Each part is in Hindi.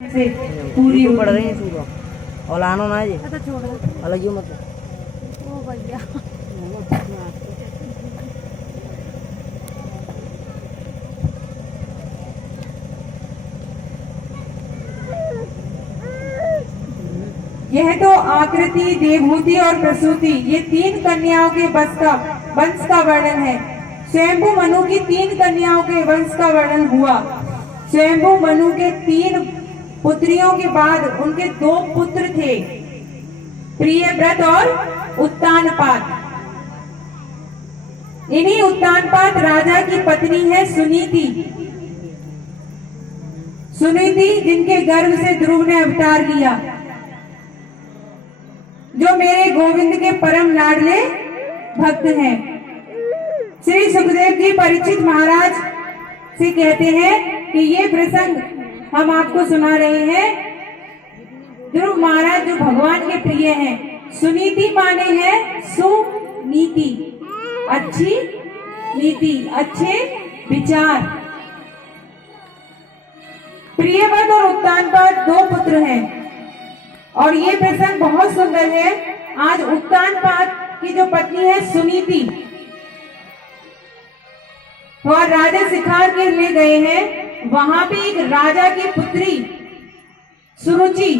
से पूरी पड़ रही है सुबह और आनो ना जी अलग क्यों मतलब ओ भैया यह तो आकृति, देवहूति और प्रसूति, ये तीन कन्याओं के वंश का वर्णन है। स्वयंभू मनु की तीन कन्याओं के वंश का वर्णन हुआ। स्वयंभू मनु के तीन पुत्रियों के बाद उनके दो पुत्र थे, प्रियव्रत और उत्तानपाद। इन्हीं उत्तानपाद राजा की पत्नी है सुनीति। सुनीति जिनके गर्भ से ध्रुव ने अवतार लिया, जो मेरे गोविंद के परम लाडले भक्त हैं। श्री सुखदेव जी परीक्षित महाराज से कहते हैं कि ये प्रसंग हम आपको सुना रहे हैं। ध्रुव महाराज जो भगवान के प्रिय हैं। सुनीति माने है सुनीति, अच्छी नीति, अच्छे विचार। प्रियव्रत और उत्तानपाद दो पुत्र हैं और ये प्रसंग बहुत सुंदर है। आज उत्तानपाद की जो पत्नी है सुनीति, और राजा शिकार के लिए गए हैं। वहां पे एक राजा की पुत्री सुरुचि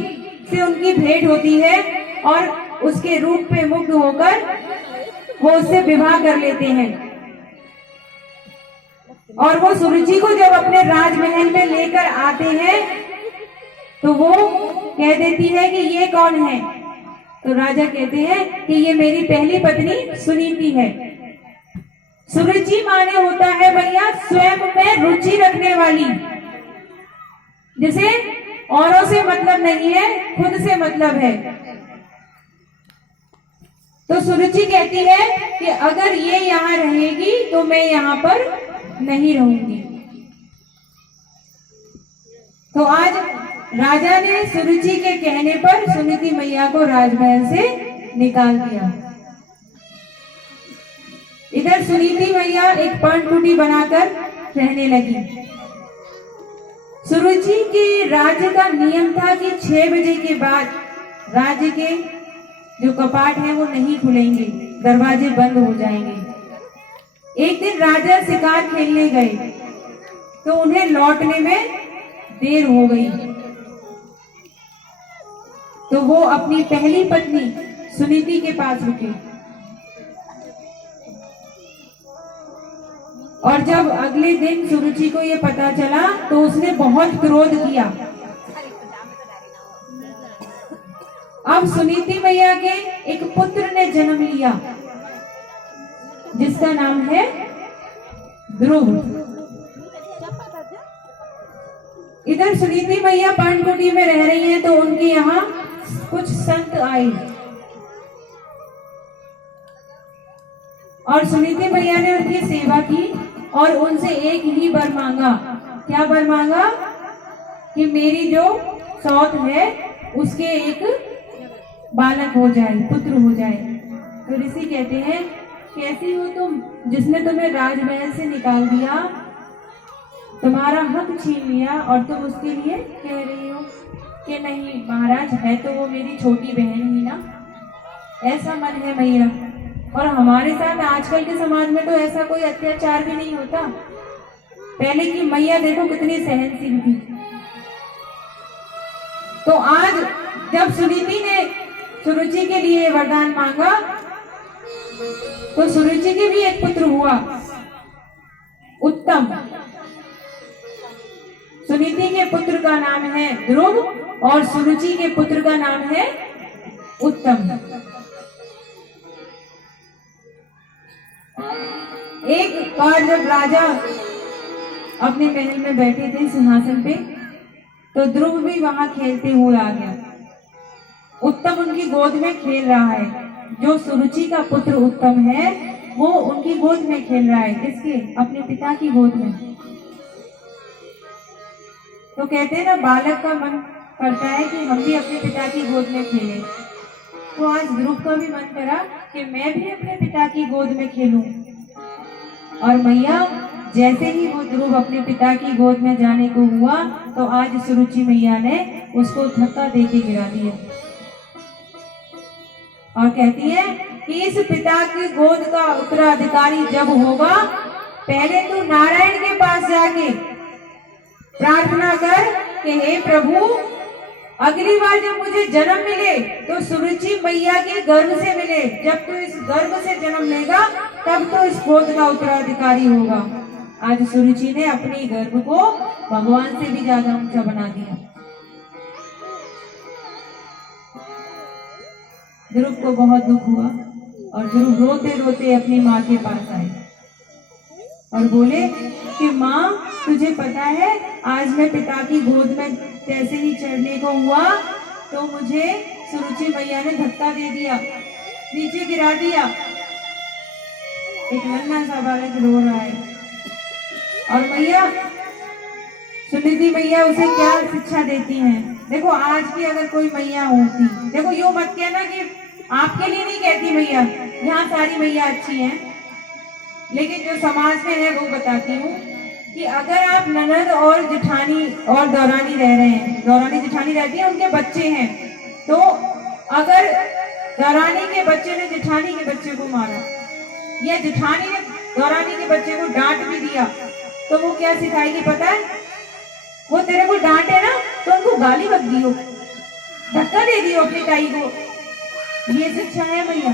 से उनकी भेंट होती है और उसके रूप पे मुग्ध होकर वो उससे विवाह कर लेते हैं। और वो सुरुचि को जब अपने राजमहल में लेकर आते हैं तो वो कह देती है कि ये कौन है। तो राजा कहते हैं कि ये मेरी पहली पत्नी सुनीति है। सुरुचि माने होता है भैया स्वयं में रुचि रखने वाली, जिसे औरों से मतलब नहीं है, खुद से मतलब है। तो सुरुचि कहती है कि अगर ये यहाँ रहेगी तो मैं यहाँ पर नहीं रहूंगी। तो आज राजा ने सुरुचि के कहने पर सुनीति मैया को राजमहल से निकाल दिया। इधर सुनीति मैया एक पर्णकुटी बनाकर रहने लगी। सुरुचि के राज्य का नियम था कि 6 बजे के बाद राज्य के जो कपाट हैं वो नहीं खुलेंगे, दरवाजे बंद हो जाएंगे। एक दिन राजा शिकार खेलने गए तो उन्हें लौटने में देर हो गई। तो वो अपनी पहली पत्नी सुनीति के पास रुके और जब अगले दिन सुरुचि को ये पता चला तो उसने बहुत क्रोध किया। अब सुनीति मैया के एक पुत्र ने जन्म लिया जिसका नाम है ध्रुव। इधर सुनीति मैया पर्णकुटी में रह रही हैं तो उनके यहाँ कुछ संत आए और सुनीति मैया ने उनकी सेवा की और उनसे एक ही वर मांगा। क्या वर मांगा? कि मेरी जो सौत है उसके एक बालक हो जाए, पुत्र हो जाए। तो ऋषि कहते हैं कैसी हो तुम, जिसने तुम्हें राजमहल से निकाल दिया, तुम्हारा हक छीन लिया और तुम उसके लिए कह रही हो कि नहीं महाराज, है तो वो मेरी छोटी बहन ही ना। ऐसा मन है मैया। और हमारे साथ आजकल के समाज में तो ऐसा कोई अत्याचार भी नहीं होता। पहले की मैया देखो कितनी सहनशील थी। तो आज जब सुनीति ने सुरुचि के लिए वरदान मांगा तो सुरुचि के भी एक पुत्र हुआ, उत्तम। सुनीति के पुत्र का नाम है ध्रुव और सुरुचि के पुत्र का नाम है उत्तम। एक बार जब राजा अपने महल में बैठे थे सिंहासन पे तो ध्रुव भी वहां खेलते हुए आ गया। उत्तम उनकी गोद में खेल रहा है। जो सुरुचि का पुत्र उत्तम है वो उनकी गोद में खेल रहा है। किसके? अपने पिता की गोद में। तो कहते हैं ना बालक का मन करता है कि हम भी अपने पिता की गोद में खेलें। तो आज ध्रुव का भी मन करा कि मैं भी अपने पिता की गोद में खेलूं। और मैया जैसे ही वो ध्रुव अपने पिता की गोद में जाने को हुआ तो आज सुरुचि मैया ने उसको धक्का दे के गिरा दिया और कहती है कि इस पिता की गोद का उत्तराधिकारी जब होगा, पहले तू नारायण के पास जाके प्रार्थना कर कि हे प्रभु, अगली बार जब मुझे जन्म मिले तो सुरुचि मैया के गर्भ से मिले। जब तू इस गर्भ से जन्म लेगा तब तो इस गोद का उत्तराधिकारी होगा। आज सुरुचि ने अपने गर्भ को भगवान से भी ज्यादा ऊंचा बना दिया। ध्रुव को बहुत दुख हुआ और ध्रुव रोते रोते अपनी माँ के पास आए और बोले कि माँ, तुझे पता है आज मैं पिता की गोद में जैसे ही चढ़ने को हुआ तो मुझे सुरुचि मैया ने धक्का दे दिया, नीचे गिरा दिया। एक नन्हा सा बालक रो रहा है और मैया, सुनिधि मैया उसे क्या शिक्षा देती हैं। देखो आज की अगर कोई मैया होती, देखो यूं मत कहना कि आपके लिए नहीं कहती मैया, यहाँ सारी मैया अच्छी हैं, लेकिन जो समाज में है वो बताती हूँ कि अगर आप ननद और जेठानी और दौरानी रह रहे हैं, दौरानी जेठानी रहती है, उनके बच्चे हैं, तो अगर दौरानी के बच्चे ने जेठानी के बच्चे को मारा या जेठानी ने दौरानी के बच्चे को डांट भी दिया तो वो क्या सिखाएगी पता है? वो तेरे को डांटे ना तो उनको गाली मत दियो, धक्का दे दियो अपनी ताई को। ये शिक्षा है मैया।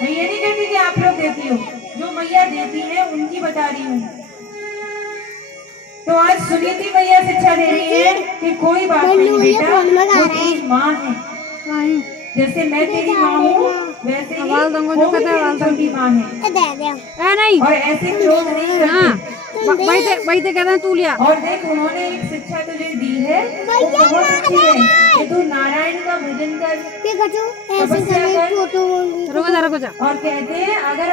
मैं ये नहीं कहती कि आप लोग देती हो, जो मैया देती है उनकी बता रही हूँ। तो आज सुनीति मैया शिक्षा दे रही है कि कोई बात नहीं बेटा, वो तेरी माँ है, जैसे मैं तेरी माँ हूँ वैसे ही वो भी तेरी छोटी माँ है और ऐसे क्रोध नहीं करते। वही तो कहते हैं तू लिया। और देख, उन्होंने एक शिक्षा तुझे दी है वो बहुत अच्छी है कि तू नारायण का भजन कर, तपस्या कर। रुको जा और कहते हैं अगर